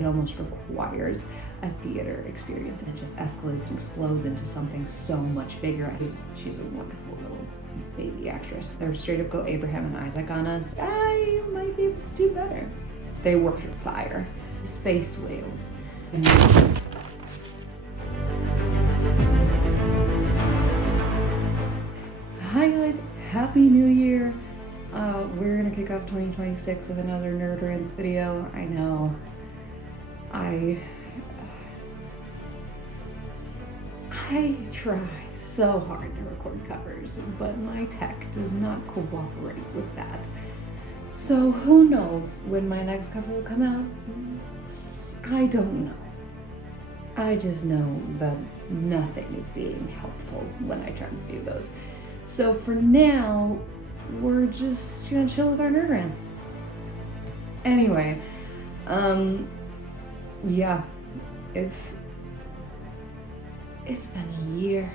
it almost requires a theater experience, and it just escalates and explodes into something so much bigger. She's a wonderful little baby actress. They're straight up go Abraham and Isaac on us. I might be able to do better. They worship fire. Space whales. Hi guys, Happy New Year. We're gonna kick off 2026 with another Nerd Rants video. I know, I try so hard to record covers, but my tech does not cooperate with that. So who knows when my next cover will come out? I don't know. I just know that nothing is being helpful when I try to do those. So for now, we're just gonna chill with our nerd rants. Anyway, yeah, it's been a year.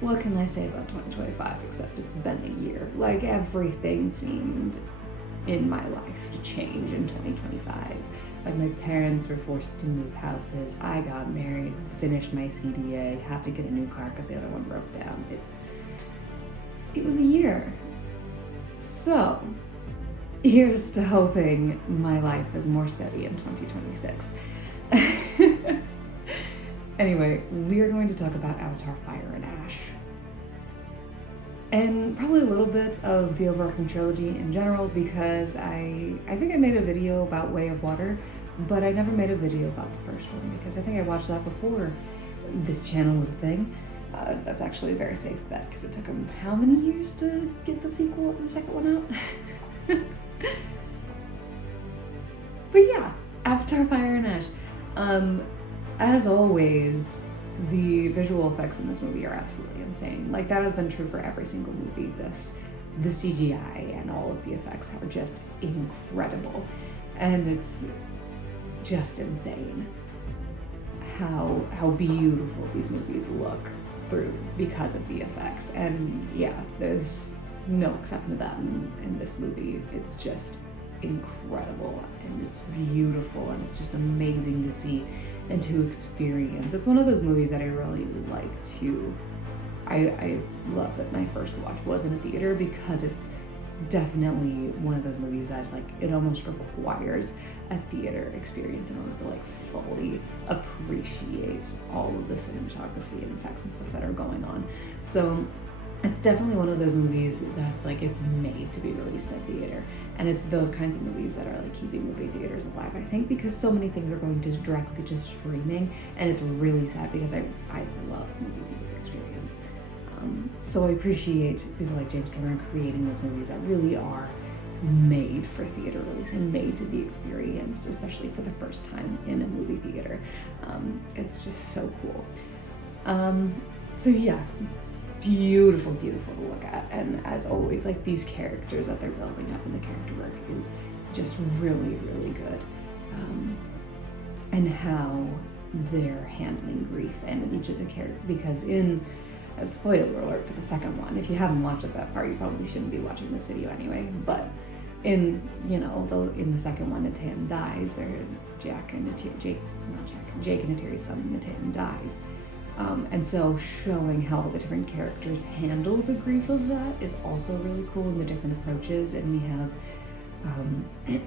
What can I say about 2025 except it's been a year? Like, everything seemed in my life to change in 2025. Like, my parents were forced to move houses, I got married, finished my CDA, had to get a new car because the other one broke down. It was a year. So, here's to hoping my life is more steady in 2026. Anyway, we're going to talk about Avatar: Fire and Ash. And probably a little bit of the overarching trilogy in general, because I think I made a video about Way of Water, but I never made a video about the first one because I think I watched that before this channel was a thing. That's actually a very safe bet because it took them how many years to get the sequel, the second one out? But yeah, Avatar: Fire and Ash. As always, the visual effects in this movie are absolutely insane. Like, that has been true for every single movie. The CGI and all of the effects are just incredible. And it's just insane how beautiful these movies look through because of the effects. And yeah, there's no exception to that in this movie. It's just incredible and it's beautiful and it's just amazing to see and to experience. It's one of those movies that I really like to, I love that my first watch was in a theater because it's definitely one of those movies that's like, it almost requires a theater experience in order to like fully appreciate all of the cinematography and effects and stuff that are going on. So it's definitely one of those movies that's like, it's made to be released in a theater. And it's those kinds of movies that are like keeping movie theaters alive, I think, because so many things are going to directly to streaming. And it's really sad because I love the movie theater experience. So I appreciate people like James Cameron creating those movies that really are made for theater release and made to be experienced, especially for the first time in a movie theater. It's just so cool. So yeah, beautiful to look at, and as always, like, these characters that they're building up and the character work is just really good, and how they're handling grief and each of the characters, because in a spoiler alert for the second one, if you haven't watched it that far, you probably shouldn't be watching this video anyway, but in, you know, in the second one, Natan dies. Jake and Natiri's son Natan dies. And so showing how the different characters handle the grief of that is also really cool, and the different approaches. And we have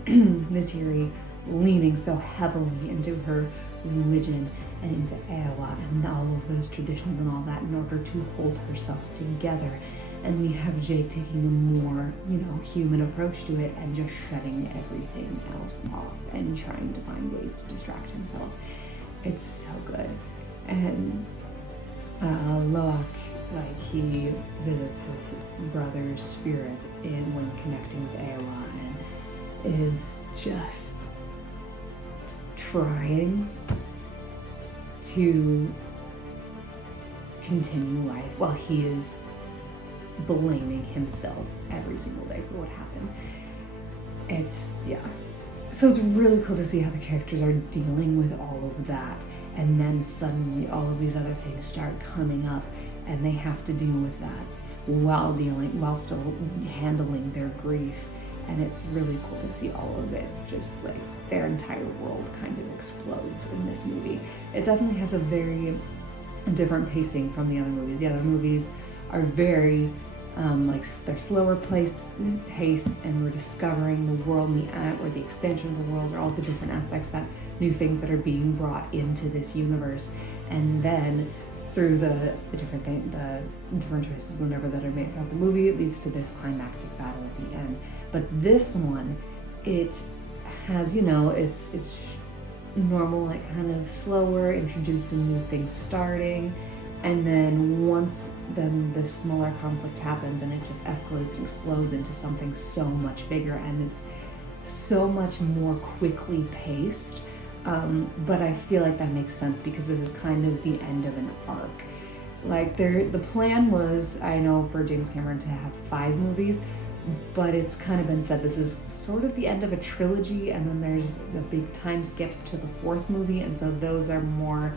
Natiri leaning so heavily into her religion and into Iowa and all of those traditions and all that in order to hold herself together. And we have Jake taking a more, you know, human approach to it and just shutting everything else off and trying to find ways to distract himself. It's so good. And Loak, like, he visits his brother's spirit when connecting with Iowa and is just trying to continue life while he is blaming himself every single day for what happened. Yeah. So it's really cool to see how the characters are dealing with all of that, and then suddenly all of these other things start coming up and they have to deal with that while still handling their grief and it's really cool to see all of it, just like their entire world kind of explodes in this movie. It definitely has a very different pacing from the other movies. The other movies are very like they're slower pace, and we're discovering the world or the expansion of the world, or all the different aspects, that new things that are being brought into this universe, and then through the different choices whenever that are made throughout the movie, it leads to this climactic battle at the end. But this one, it has, it's normal, like kind of slower, introducing new things starting, and then once this smaller conflict happens, and it just escalates and explodes into something so much bigger, and it's so much more quickly paced. But I feel like that makes sense because this is kind of the end of an arc. Like the plan was, I know, for James Cameron to have 5 movies, but it's kind of been said this is sort of the end of a trilogy, and then there's a big time skip to the 4th movie, and so those are more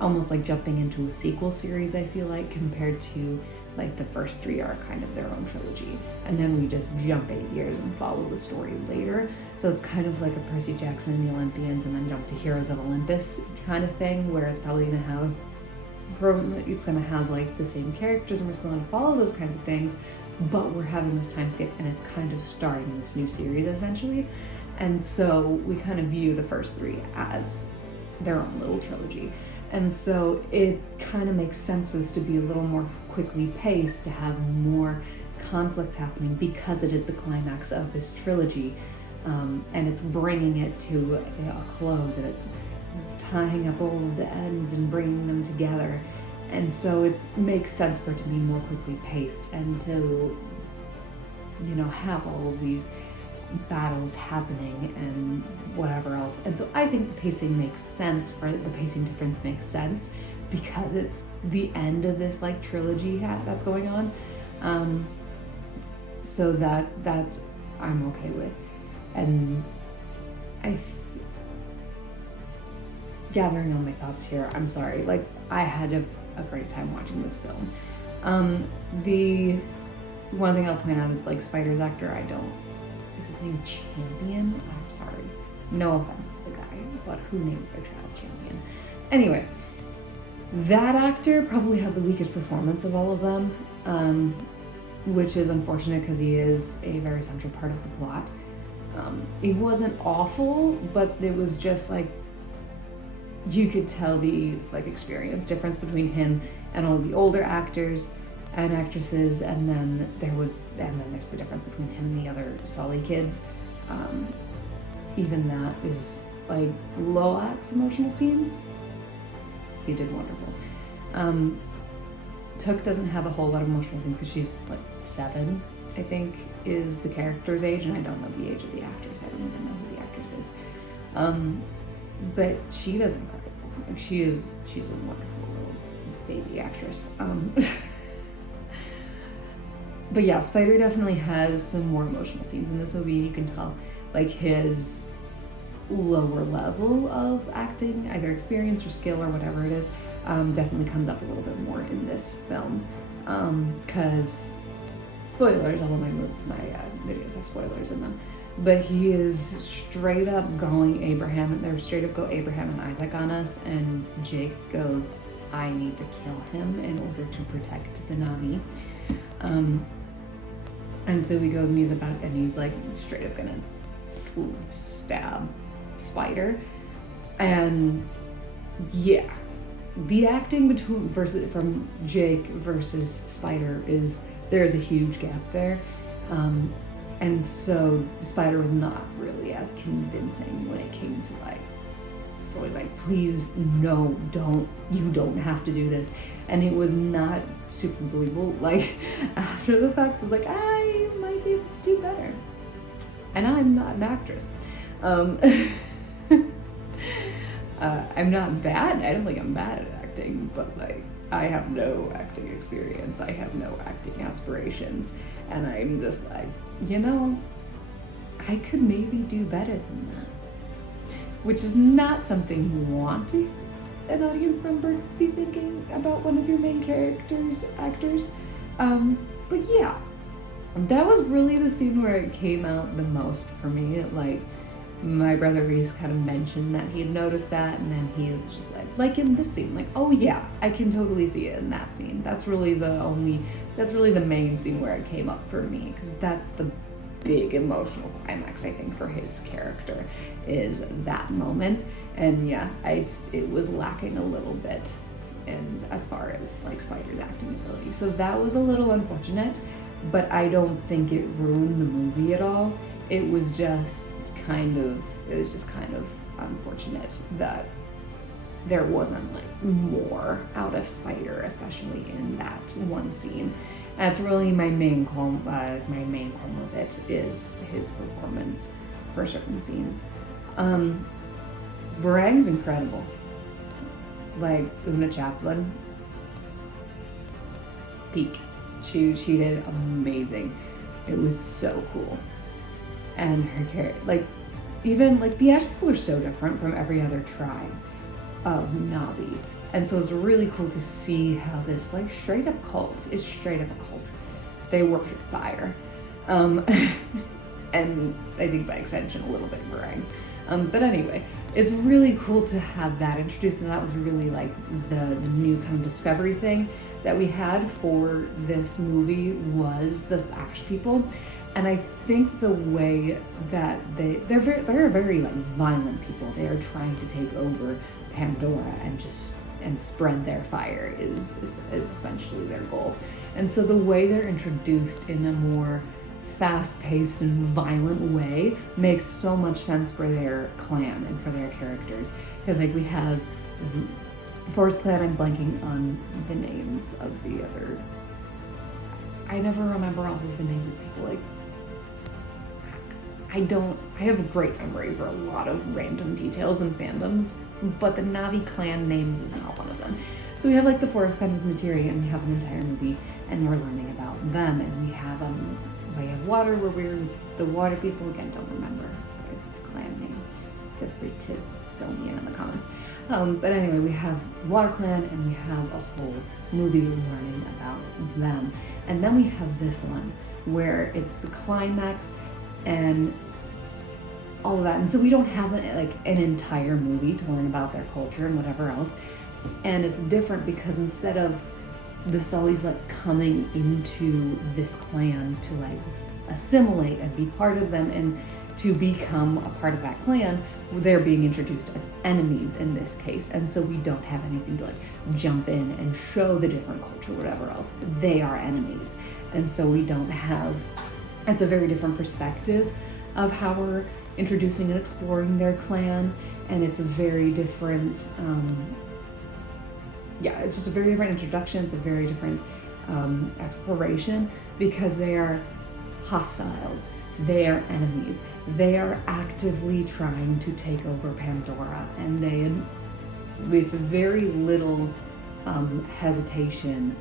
almost like jumping into a sequel series, I feel like, compared to like the first 3 are kind of their own trilogy, and then we just jump 8 years and follow the story later. So it's kind of like a Percy Jackson and the Olympians and then jump to Heroes of Olympus kind of thing, where it's probably going to have like the same characters, and we're still going to follow those kinds of things, but we're having this time skip, and it's kind of starting this new series essentially. And so we kind of view the first 3 as their own little trilogy. And so it kind of makes sense for this to be a little more quickly paced, to have more conflict happening, because it is the climax of this trilogy, and it's bringing it to a close, and it's tying up all of the ends and bringing them together. And so it makes sense for it to be more quickly paced, and to, have all of these battles happening and whatever else. And so I think the pacing difference makes sense because it's the end of this like trilogy that's going on. So that I'm okay with. And gathering all my thoughts here, I'm sorry, like I had a great time watching this film. The one thing I'll point out is like Spider's actor, is his name Champion? I'm sorry. No offense to the guy, but who names their child Champion? Anyway, that actor probably had the weakest performance of all of them, which is unfortunate because he is a very central part of the plot. It wasn't awful, but it was just like, you could tell the like experience difference between him and all the older actors and actresses, and then there's the difference between him and the other Sully kids. Even that is like Loak's emotional scenes. He did wonderful. Took doesn't have a whole lot of emotional scenes because she's like 7, I think, is the character's age, and I don't know the age of the actress. I don't even know who the actress is. But she does incredible. Like she's a wonderful little baby actress. But yeah, Spider definitely has some more emotional scenes in this movie. You can tell like his lower level of acting, either experience or skill or whatever it is, definitely comes up a little bit more in this film. Because spoilers, all of my videos have spoilers in them. But he is straight up going Abraham, they're straight up go Abraham and Isaac on us, and Jake goes, I need to kill him in order to protect the Na'vi. And so he goes and he's like straight up gonna stab Spider. And yeah, the acting from Jake versus Spider there's a huge gap there. And so Spider was not really as convincing when it came to please, no, you don't have to do this. And it was not super believable. Like, after the fact, it's like, I might be able to do better. And I'm not an actress. I'm not bad. I don't think I'm bad at acting, but like, I have no acting experience. I have no acting aspirations. And I'm just like, I could maybe do better than that. Which is not something you want an audience member to be thinking about one of your main actors. But yeah, That was really the scene where it came out the most for me. Like, my brother Reese kind of mentioned that he had noticed that, and then he was just like in this scene, like, oh yeah, I can totally see it in that scene. That's really the main scene where it came up for me, because that's the big emotional climax, I think, for his character, is that moment. And yeah, it was lacking a little bit, and as far as like Spider's acting ability, so that was a little unfortunate. But I don't think it ruined the movie at all. It was just kind of unfortunate that there wasn't like more out of Spider, especially in that one scene. That's really my main qualm with it, is his performance for certain scenes. Varang's incredible. Like, Una Chaplin, peak. She did amazing. It was so cool. And her character, like, even like the Ash people are so different from every other tribe of Na'vi. And so it's really cool to see how this like straight up cult is straight up a cult. They worship fire. And I think by extension a little bit Varang. But anyway, it's really cool to have that introduced, and that was really like the new kind of discovery thing that we had for this movie, was the Ash people. And I think the way that they're very like violent people. They are trying to take over Pandora and spread their fire is essentially their goal. And so the way they're introduced in a more fast-paced and violent way makes so much sense for their clan and for their characters. Because like we have Forest Clan, I'm blanking on the names of the other. I never remember all of the names of people. Like, I have a great memory for a lot of random details and fandoms, but the Na'vi clan names is not one of them. So we have like the Forest Clan with Natiri, and we have an entire movie, and we're learning about them, and we have Way of Water, where we're the water people. Again, don't remember their clan name. Feel free to fill me in the comments. But anyway, we have the Water Clan, and we have a whole movie learning about them. And then we have this one, where it's the climax, and all of that. And so we don't have an entire movie to learn about their culture and whatever else. And it's different because instead of the Sullies like coming into this clan to like assimilate and be part of them and to become a part of that clan, they're being introduced as enemies in this case. And so we don't have anything to like jump in and show the different culture, whatever else. They are enemies. And so we don't have, it's a very different perspective of how we're introducing and exploring their clan. And it's a very different, it's just a very different introduction. It's a very different exploration, because they are hostiles. They are enemies. They are actively trying to take over Pandora, and they, with very little hesitation,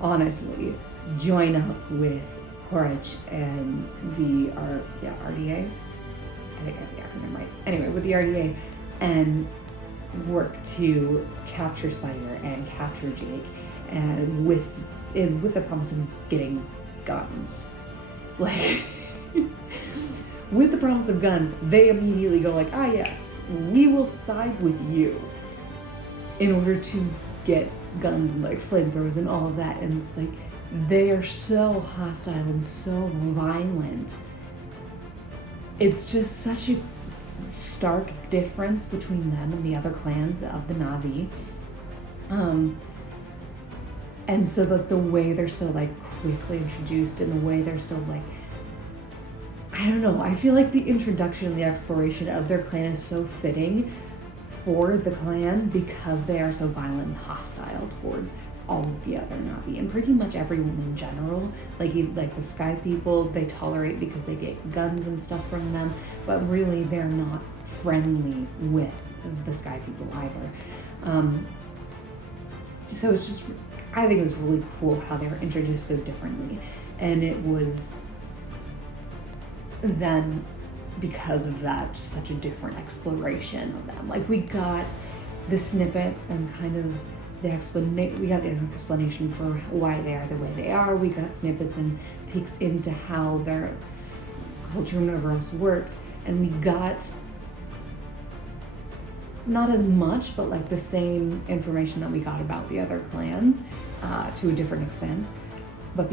honestly, join up with Korach and the RDA. I think I have the acronym right. Anyway, with the RDA, and work to capture Spider and capture Jake, and with the promise of getting guns. Like, with the promise of guns, they immediately go like, ah yes, we will side with you in order to get guns and like flamethrowers and all of that. And it's like, they are so hostile and so violent. It's just such a stark difference between them and the other clans of the Na'vi. And so like the way they're so like quickly introduced, and the way they're so like, I don't know, I feel like the introduction and the exploration of their clan is so fitting for the clan, because they are so violent and hostile towards all of the other Na'vi and pretty much everyone in general. Like the Sky people, they tolerate because they get guns and stuff from them, but really they're not friendly with the Sky people either. So it's just, I think it was really cool how they were introduced so differently, and it was then, because of that, just such a different exploration of them. Like, we got the snippets and kind of we got the explanation for why they are the way they are. We got snippets and peeks into how their culture and whatever else worked, and we got not as much, but like the same information that we got about the other clans to a different extent, but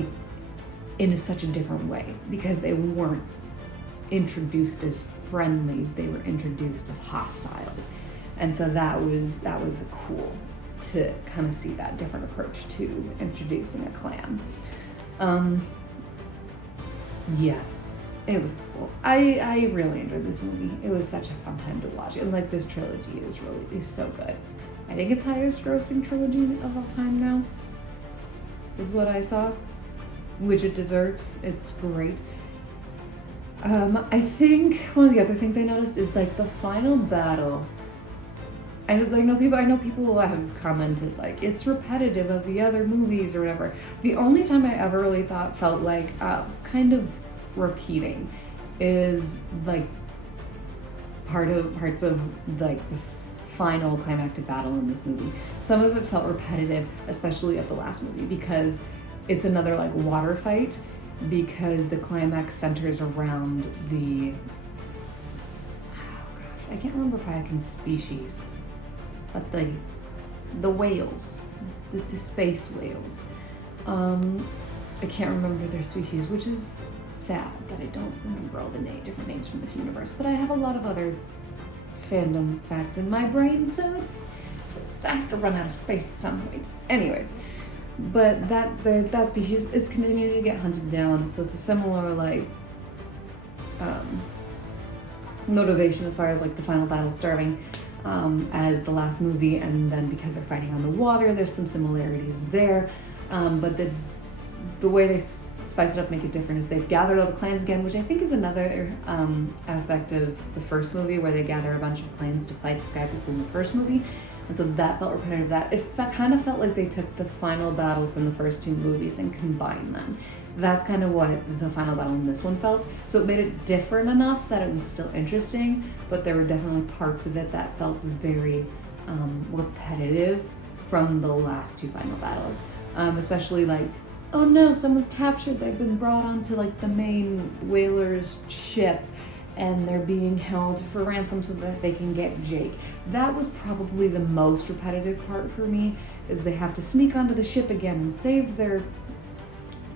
in such a different way, because they weren't introduced as friendlies, they were introduced as hostiles. And so that was cool to kind of see that different approach to introducing a clan. Yeah, it was cool. I really enjoyed this movie. It was such a fun time to watch. And like, this trilogy is so good. I think it's highest grossing trilogy of all time now, is what I saw, which it deserves. It's great. I think one of the other things I noticed is like the final battle. I know people have commented like it's repetitive of the other movies or whatever. The only time I ever really felt like it's kind of repeating is like parts of like the final climactic battle in this movie. Some of it felt repetitive, especially of the last movie, because it's another like water fight, because the climax centers around the, I can't remember Paikin's species, but the whales, the space whales. I can't remember their species, which is sad that I don't remember all the different names from this universe, but I have a lot of other fandom facts in my brain, so I have to run out of space at some point. Anyway, but that species is continuing to get hunted down, so it's a similar like motivation as far as like the final battle starting as the last movie, and then because they're fighting on the water, there's some similarities there, but the way they spice it up, make it different, is they've gathered all the clans again, which I think is another aspect of the first movie, where they gather a bunch of clans to fight the Sky People in the first movie. And so that felt repetitive. It kind of felt like they took the final battle from the first two movies and combined them. That's kind of what the final battle in this one felt. So it made it different enough that it was still interesting, but there were definitely parts of it that felt very repetitive from the last two final battles. Especially like, oh no, someone's captured, they've been brought onto like the main whaler's ship, and they're being held for ransom so that they can get Jake. That was probably the most repetitive part for me, is they have to sneak onto the ship again and save their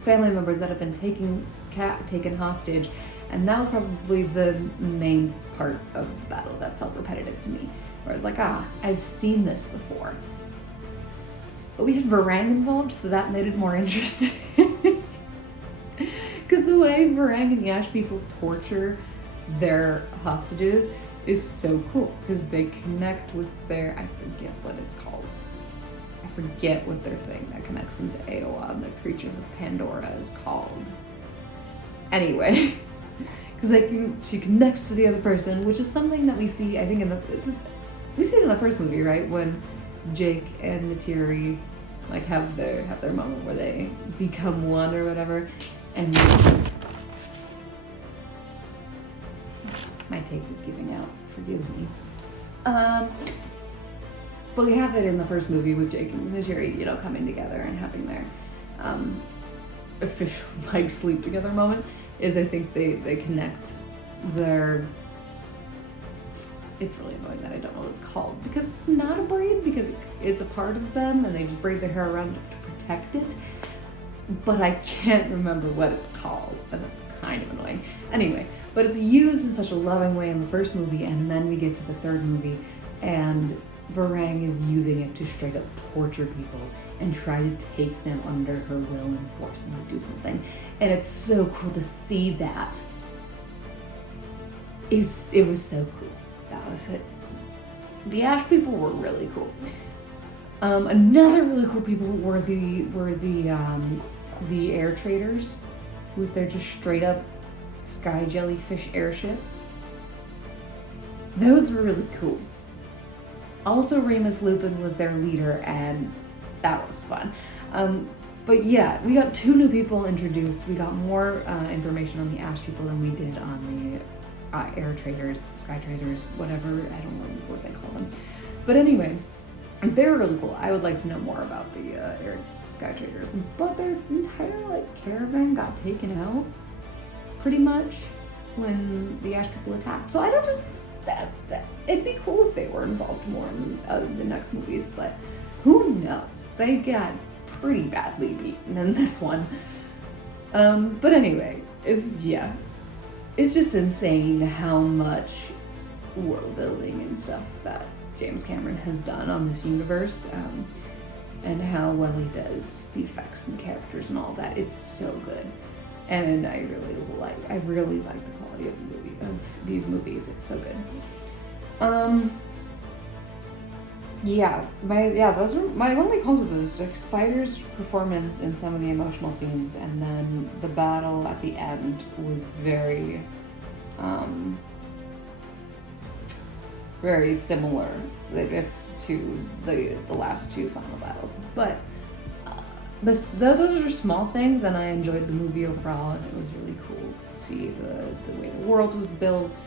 family members that have been taken hostage. And that was probably the main part of the battle that felt repetitive to me, where I was like, I've seen this before. But we had Varang involved, so that made it more interesting. Because the way Varang and the Ash people torture their hostages is so cool, because they connect with their, I forget what it's called. I forget what their thing that connects them to Aowa, the creatures of Pandora, is called. Anyway, because she connects to the other person, which is something that we see, I think, we see it in the first movie, right? When Jake and Neytiri like have their moment where they become one or whatever, and my tape is giving out, forgive me. But we have it in the first movie with Jake and Neytiri, coming together and having their official like sleep together moment. Is I think they connect their. It's really annoying that I don't know what it's called, because it's not a braid, because it's a part of them and they just braid their hair around it to protect it. But I can't remember what it's called, and that's kind of annoying. Anyway, but it's used in such a loving way in the first movie, and then we get to the third movie, and Varang is using it to straight up torture people and try to take them under her will and force them to do something. And it's so cool to see that. It was so cool. That was it. The Ash people were really cool. Another really cool people were the air traders, with their just straight up sky jellyfish airships. Those were really cool. Also, Remus Lupin was their leader, and that was fun. But yeah, we got 2 new people introduced. We got more information on the Ash people than we did on the air traders, sky traders, whatever. I don't know what they call them. But anyway, they're really cool. I would like to know more about the air sky traders, but their entire like caravan got taken out pretty much when the Ash people attacked. So I don't know if that it'd be cool if they were involved more in the next movies, but who knows? They got pretty badly beaten in this one. But anyway, it's just insane how much world building and stuff that James Cameron has done on this universe, and how well he does the effects and the characters and all that. It's so good, and I really like the quality of these movies. It's so good. Those are my only qualms with those. Like Spider's performance in some of the emotional scenes, and then the battle at the end was very, very similar to the last two final battles. But those are small things, and I enjoyed the movie overall, and it was really cool to see the way the world was built,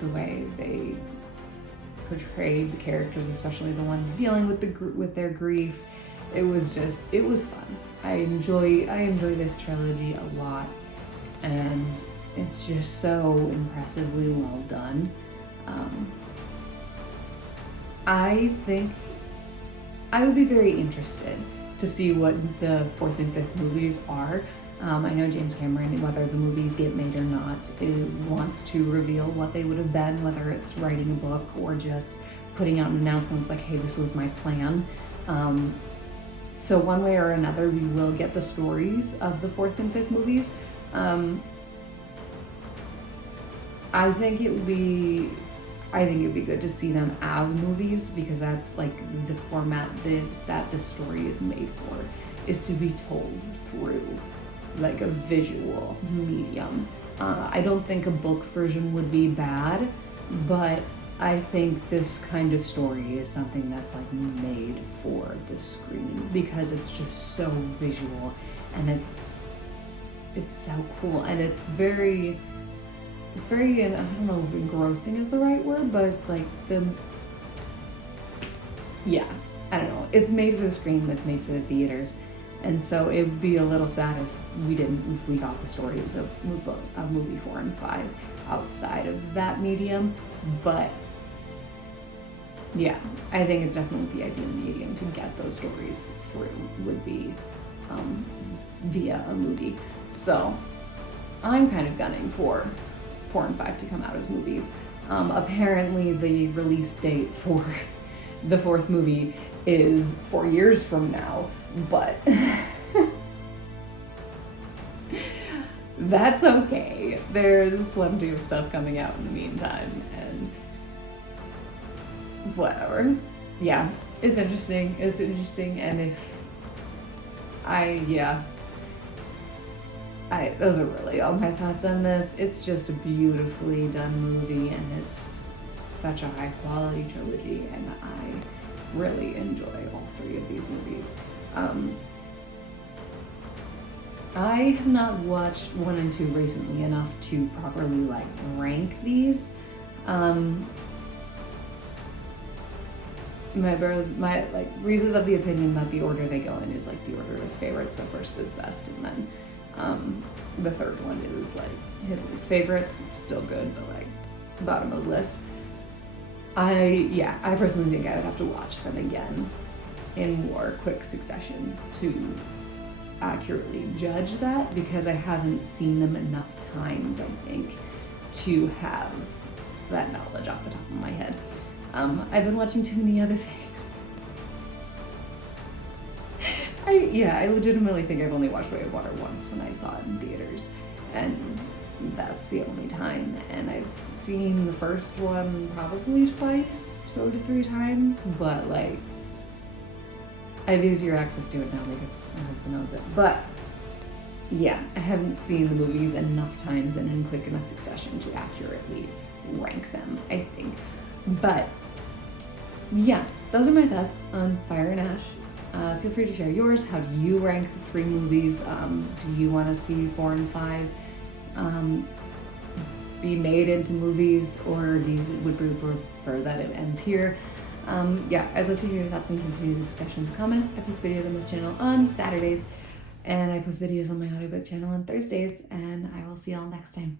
the way they portrayed the characters, especially the ones dealing with their grief. It was fun. I enjoy this trilogy a lot, and it's just so impressively well done. I think I would be very interested to see what the fourth and fifth movies are. I know James Cameron, whether the movies get made or not, wants to reveal what they would have been, whether it's writing a book or just putting out announcements like, hey, this was my plan. So one way or another, we will get the stories of the fourth and fifth movies. I think it would be good to see them as movies, because that's like the format that the story is made for, is to be told through like a visual medium. I don't think a book version would be bad, but I think this kind of story is something that's like made for the screen, because it's just so visual, and it's so cool, and it's very, I don't know if engrossing is the right word, but it's like I don't know. It's made for the screen, it's made for the theaters. And so it would be a little sad if we got the stories of movie 4 and 5 outside of that medium. But yeah, I think it's definitely the ideal medium to get those stories through would be via a movie. So I'm kind of gunning for 4 and 5 to come out as movies. Apparently the release date for the fourth movie is 4 years from now, but that's okay. There's plenty of stuff coming out in the meantime, and whatever. Yeah, it's interesting, and those are really all my thoughts on this. It's just a beautifully done movie, and it's such a high quality trilogy, and I really enjoy all three of these movies. I have not watched 1 and 2 recently enough to properly like rank these. My like Reese's of the opinion that the order they go in is like the order of his favorites. So first is best, and then the third one is like his least favorite. Still good, but like bottom of the list. I personally think I would have to watch them again in more quick succession to accurately judge that, because I haven't seen them enough times, I think, to have that knowledge off the top of my head. I've been watching too many other things. I legitimately think I've only watched Way of Water once when I saw it in theaters, and that's the only time. And I've seen the first one probably twice, 2 to 3 times, but like I have easier access to it now because my husband owns it. But yeah, I haven't seen the movies enough times and in quick enough succession to accurately rank them, I think. But yeah, those are my thoughts on Fire and Ash. Feel free to share yours. How do you rank the 3 movies? Do you want to see 4 and 5 be made into movies, or would you prefer that it ends here? Yeah, I'd love to hear your thoughts and continue the discussion in the comments. I post videos on this channel on Saturdays, and I post videos on my audiobook channel on Thursdays, and I will see y'all next time.